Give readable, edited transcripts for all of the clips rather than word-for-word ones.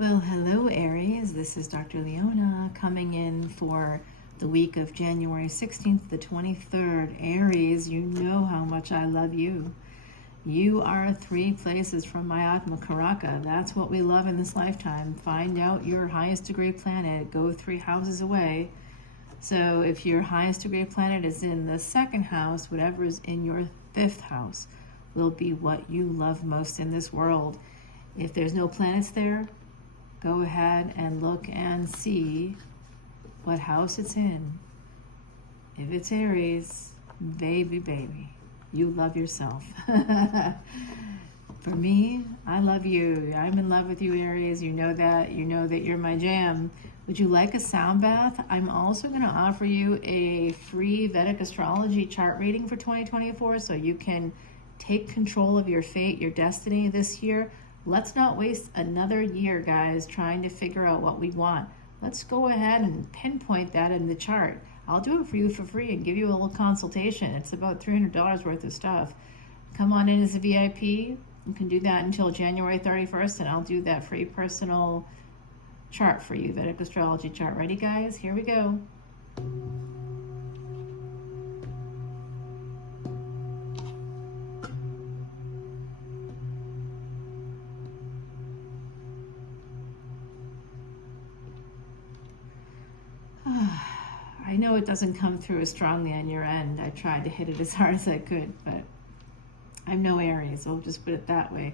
Well, hello Aries, this is Dr. Leona coming in for the week of January 16th to the 23rd. Aries, you know how much I love you. You are 3 places from my Atma Karaka. That's what we love in this lifetime. Find out your highest degree planet, go 3 houses away. So if your highest degree planet is in the 2nd house, whatever is in your 5th house will be what you love most in this world. If there's no planets there, go ahead and look and see what house it's in. If it's Aries, baby, you love yourself. For me, I love you. I'm in love with you, Aries. You know that. You know that you're my jam. Would you like a sound bath? I'm also going to offer you a free Vedic Astrology chart reading for 2024 so you can take control of your fate, your destiny this year. Let's not waste another year, guys, trying to figure out what we want. Let's go ahead and pinpoint that in the chart. I'll do it for you for free and give you a little consultation. It's about $300 worth of stuff. Come on in as a VIP. You can do that until January 31st, and I'll do that free personal chart for you, Vedic Astrology chart. Ready, guys? Here we go. I know it doesn't come through as strongly on your end. I tried to hit it as hard as I could, but I'm no Aries, I'll just put it that way.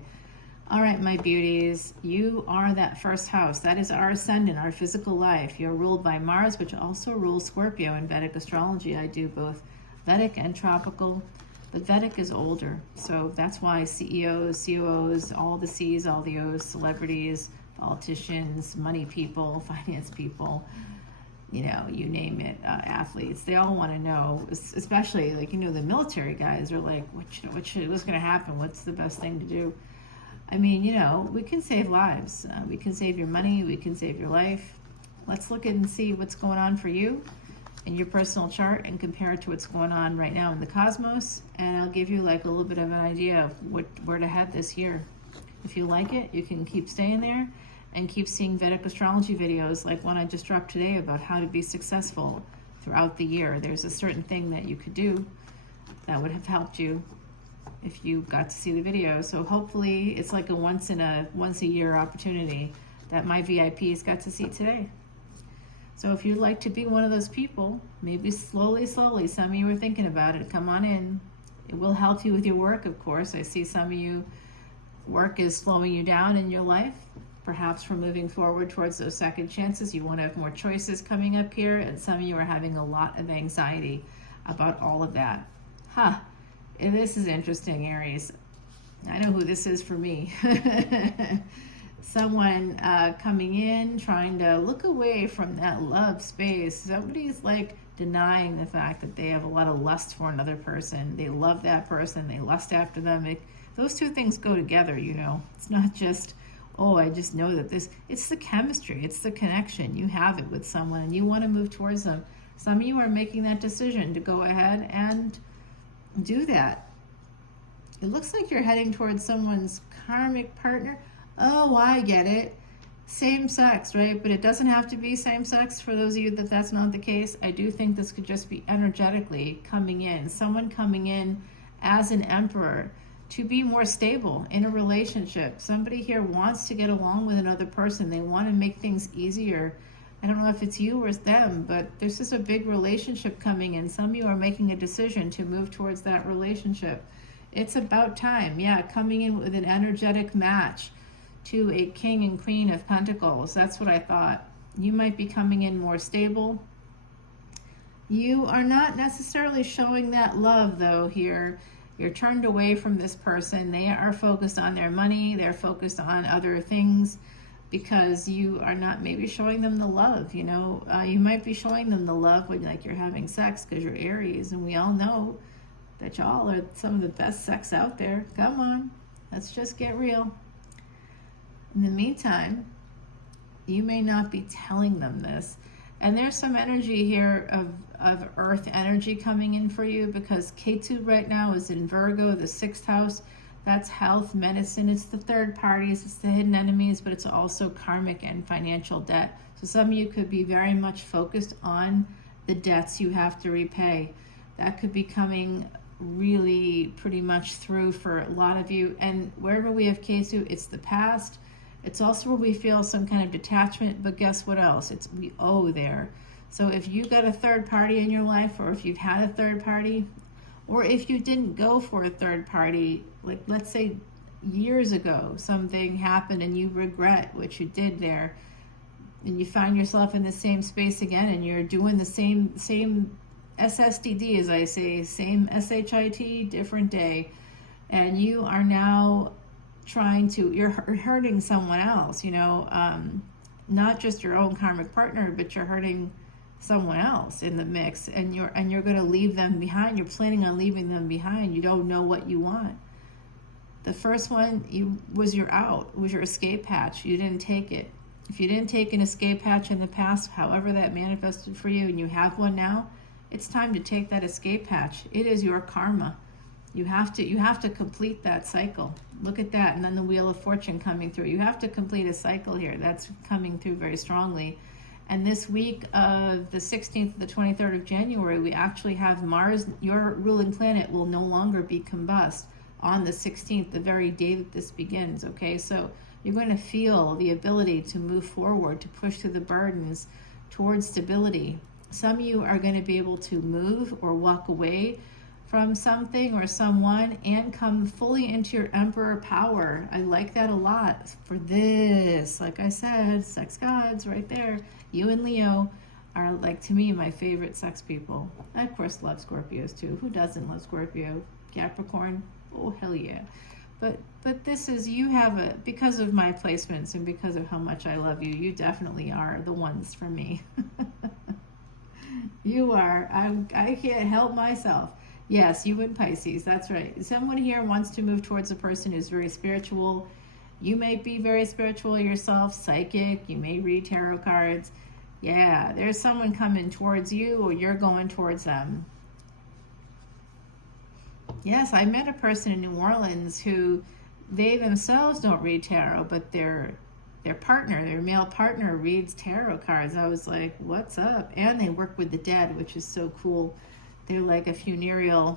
All right, my beauties, you are that 1st house. That is our ascendant, our physical life. You're ruled by Mars, which also rules Scorpio in Vedic Astrology. I do both Vedic and tropical, but Vedic is older. So that's why CEOs, COOs, all the C's, all the O's, celebrities, politicians, money people, finance people, you know, you name it, athletes, they all want to know, especially like, you know, the military guys are like, what's going to happen? What's the best thing to do? I mean, you know, we can save lives. We can save your money. We can save your life. Let's look at and see what's going on for you in your personal chart and compare it to what's going on right now in the cosmos. And I'll give you like a little bit of an idea of where to head this year. If you like it, you can keep staying there and keep seeing Vedic Astrology videos like one I just dropped today about how to be successful throughout the year. There's a certain thing that you could do that would have helped you if you got to see the video. So hopefully it's like a once a year opportunity that my VIPs got to see today. So if you'd like to be one of those people, maybe slowly, some of you are thinking about it, come on in. It will help you with your work, of course. I see some of you, work is slowing you down in your life. Perhaps for moving forward towards those second chances, you want to have more choices coming up here, and some of you are having a lot of anxiety about all of that. And this is interesting, Aries. I know who this is for me. Someone coming in, trying to look away from that love space. Somebody's like denying the fact that they have a lot of lust for another person. They love that person, they lust after them. Those two things go together, you know. It's not just, oh, I just know that it's the chemistry, it's the connection. You have it with someone and you want to move towards them. Some of you are making that decision to go ahead and do that. It looks like you're heading towards someone's karmic partner. Oh, I get it. Same sex, right? But it doesn't have to be same sex for those of you that's not the case. I do think this could just be energetically coming in. Someone coming in as an emperor to be more stable in a relationship. Somebody here wants to get along with another person. They want to make things easier. I don't know if it's you or it's them, but there's just a big relationship coming in. Some of you are making a decision to move towards that relationship. It's about time. Yeah, coming in with an energetic match to a King and Queen of Pentacles. That's what I thought. You might be coming in more stable. You are not necessarily showing that love, though, here. You're turned away from this person. They are focused on their money. They're focused on other things because you are not maybe showing them the love, you know. You might be showing them the love when like you're having sex because you're Aries, and we all know that y'all are some of the best sex out there. Come on, let's just get real. In the meantime, you may not be telling them this. And there's some energy here of earth energy coming in for you because Ketu right now is in Virgo, the 6th house. That's health, medicine. It's the third parties, it's the hidden enemies, but it's also karmic and financial debt. So some of you could be very much focused on the debts you have to repay. That could be coming really pretty much through for a lot of you. And wherever we have Ketu, it's the past. It's also where we feel some kind of detachment, but guess what else? It's we owe there. So if you got a third party in your life, or if you've had a third party, or if you didn't go for a third party, like let's say years ago, something happened and you regret what you did there, and you find yourself in the same space again, and you're doing the same SSDD, as I say, same SHIT, different day, and you are now you're hurting someone else, not just your own karmic partner, but you're hurting someone else in the mix, and you're going to leave them behind. You're planning on leaving them behind. You don't know what you want. The first one was your out, was your escape hatch. You didn't take it. If you didn't take an escape hatch in the past, however that manifested for you, and you have one now, it's time to take that escape hatch. It is your karma. You have to complete that cycle. Look at that, and then the Wheel of Fortune coming through. You have to complete a cycle here. That's coming through very strongly. And this week of the 16th to the 23rd of January, we actually have Mars, your ruling planet, will no longer be combust on the 16th, the very day that this begins, okay? So you're going to feel the ability to move forward, to push through the burdens towards stability. Some of you are going to be able to move or walk away from something or someone and come fully into your emperor power. I like that a lot for this. Like I said, sex gods right there. You and Leo are, like, to me, my favorite sex people. I, of course, love Scorpios too. Who doesn't love Scorpio? Capricorn? Oh, hell yeah. But this is, you have because of my placements and because of how much I love you, you definitely are the ones for me. You are. I can't help myself. Yes, you and Pisces, that's right. Someone here wants to move towards a person who's very spiritual. You may be very spiritual yourself, psychic. You may read tarot cards. Yeah, there's someone coming towards you, or you're going towards them. Yes, I met a person in New Orleans who they themselves don't read tarot, but their partner, their male partner, reads tarot cards. I was like, what's up? And they work with the dead, which is so cool. They're like a funereal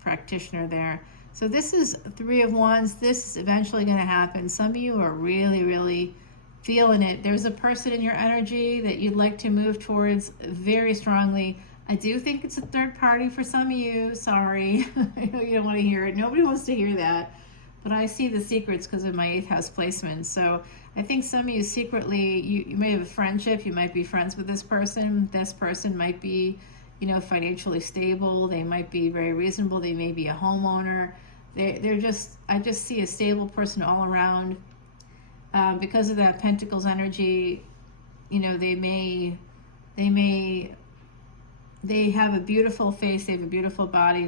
practitioner there. So this is Three of Wands. This is eventually going to happen. Some of you are really, really feeling it. There's a person in your energy that you'd like to move towards very strongly. I do think it's a third party for some of you. Sorry. I know you don't want to hear it. Nobody wants to hear that. But I see the secrets because of my 8th house placement. So I think some of you secretly, you may have a friendship. You might be friends with this person. This person might be, financially stable. They might be very reasonable. They may be a homeowner. I just see a stable person all around. Because of that Pentacles energy, they have a beautiful face. They have a beautiful body.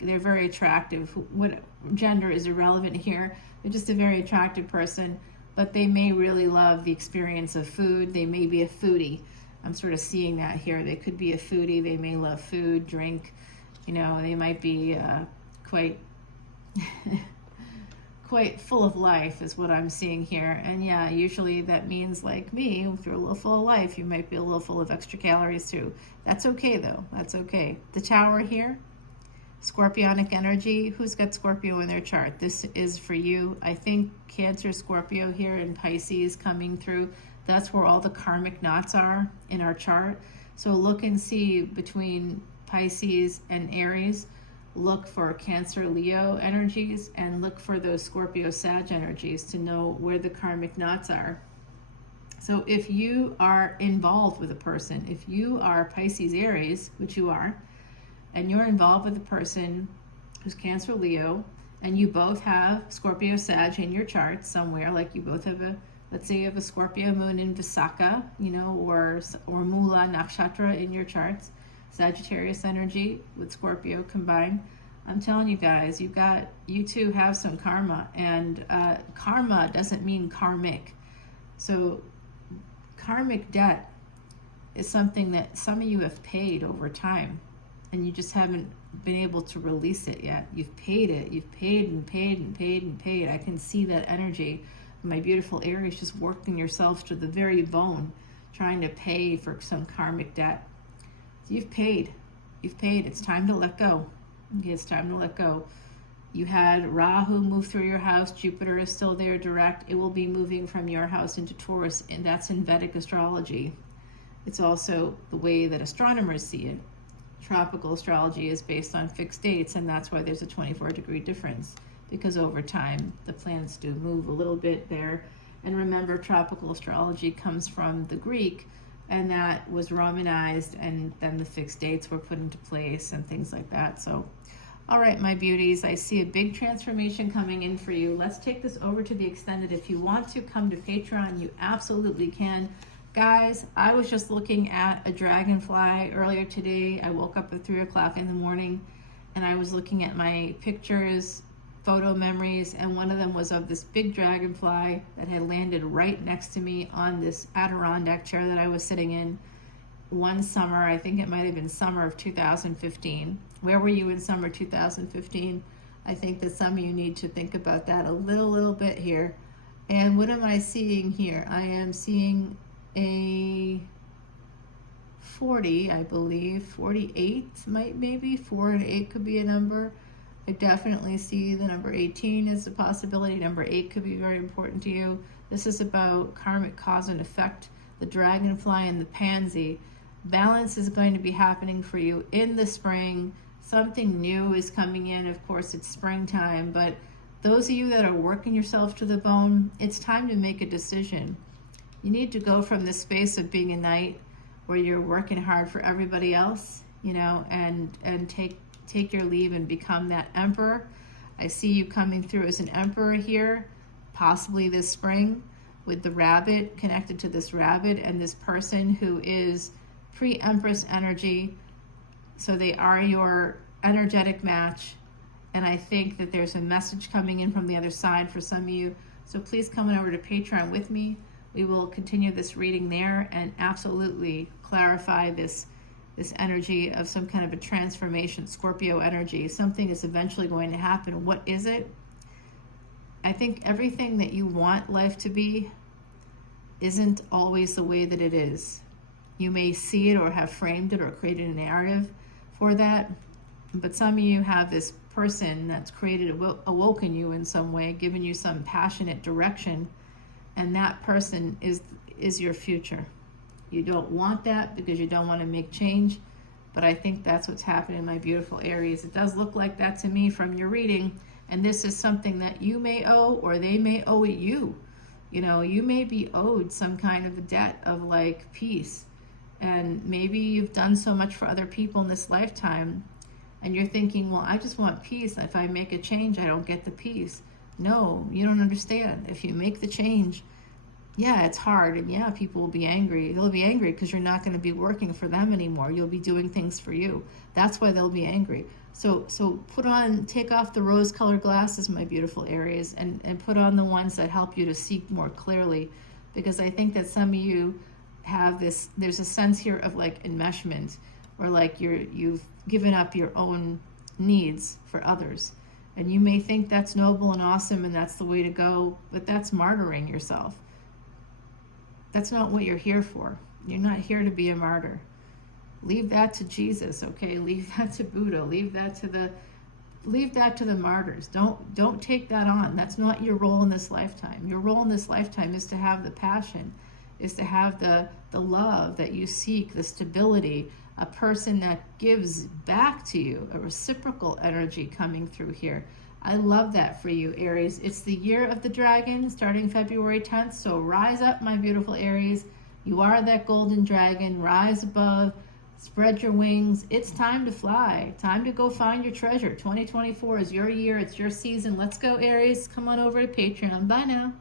They're very attractive. What gender is irrelevant here. They're just a very attractive person, but they may really love the experience of food. They may be a foodie. I'm sort of seeing that here. They could be a foodie. They may love food, drink. They might be quite full of life is what I'm seeing here. And yeah, usually that means, like me, if you're a little full of life, you might be a little full of extra calories too. That's okay though. That's okay. The Tower here, Scorpionic energy. Who's got Scorpio in their chart? This is for you. I think Cancer, Scorpio here, and Pisces coming through. That's where all the karmic knots are in our chart. So look and see between Pisces and Aries. Look for Cancer, Leo energies, and look for those Scorpio, Sag energies to know where the karmic knots are. So if you are involved with a person, if you are Pisces, Aries, which you are, and you're involved with a person who's Cancer, Leo, and you both have Scorpio, Sag in your chart somewhere, like you both have let's say you have a Scorpio moon in Visakha, or Mula Nakshatra in your charts, Sagittarius energy with Scorpio combined. I'm telling you guys, you two have some karma, and karma doesn't mean karmic. So karmic debt is something that some of you have paid over time, and you just haven't been able to release it yet. You've paid it. You've paid and paid and paid and paid. I can see that energy. My beautiful Aries, just working yourself to the very bone, trying to pay for some karmic debt. So you've paid. You've paid. It's time to let go. Okay, it's time to let go. You had Rahu move through your house. Jupiter is still there direct. It will be moving from your house into Taurus, and that's in Vedic astrology. It's also the way that astronomers see it. Tropical astrology is based on fixed dates, and that's why there's a 24-degree difference, because over time the planets do move a little bit there. And remember, tropical astrology comes from the Greek, and that was Romanized, and then the fixed dates were put into place and things like that. So, all right, my beauties, I see a big transformation coming in for you. Let's take this over to the extended. If you want to come to Patreon, you absolutely can. Guys, I was just looking at a dragonfly earlier today. I woke up at 3 o'clock in the morning, and I was looking at my pictures, photo memories, and one of them was of this big dragonfly that had landed right next to me on this Adirondack chair that I was sitting in one summer. I think it might have been summer of 2015. Where were you in summer 2015? I think that some of you need to think about that a little bit here. And what am I seeing here? I am seeing a 40, I believe, 48 maybe 4 and 8 could be a number. I definitely see the number 18 as a possibility. Number 8 could be very important to you. This is about karmic cause and effect, the dragonfly and the pansy. Balance is going to be happening for you in the spring. Something new is coming in. Of course, it's springtime, but those of you that are working yourself to the bone, it's time to make a decision. You need to go from the space of being a knight where you're working hard for everybody else, you know, and take your leave and become that emperor. I see you coming through as an emperor here, possibly this spring, with the rabbit, connected to this rabbit and this person who is pre-empress energy. So they are your energetic match. And I think that there's a message coming in from the other side for some of you. So please come on over to Patreon with me. We will continue this reading there and absolutely clarify this energy of some kind of a transformation, Scorpio energy. Something is eventually going to happen. What is it? I think everything that you want life to be isn't always the way that it is. You may see it or have framed it or created a narrative for that, but some of you have this person that's awoken you in some way, given you some passionate direction, and that person is your future. You don't want that because you don't want to make change, but I think that's what's happening, my beautiful Aries. It does look like that to me from your reading, and this is something that you may owe or they may owe it you. You know, you may be owed some kind of a debt of like peace, and maybe you've done so much for other people in this lifetime, and you're thinking, well, I just want peace. If I make a change, I don't get the peace. No, you don't understand. If you make the change, yeah, it's hard, and yeah, people will be angry. They'll be angry because you're not going to be working for them anymore. You'll be doing things for you. That's why they'll be angry. So take off the rose-colored glasses, my beautiful Aries, and put on the ones that help you to see more clearly, because I think that some of you have this, there's a sense here of like enmeshment, or like you've given up your own needs for others. And you may think that's noble and awesome and that's the way to go, but that's martyring yourself. That's not what you're here for. You're not here to be a martyr. Leave that to Jesus, okay? Leave that to Buddha. Leave that to the martyrs. Don't take that on. That's not your role in this lifetime. Your role in this lifetime is to have the passion, is to have the love that you seek, the stability, a person that gives back to you, a reciprocal energy coming through here. I love that for you, Aries. It's the year of the dragon starting February 10th. So rise up, my beautiful Aries. You are that golden dragon. Rise above. Spread your wings. It's time to fly. Time to go find your treasure. 2024 is your year. It's your season. Let's go, Aries. Come on over to Patreon. Bye now.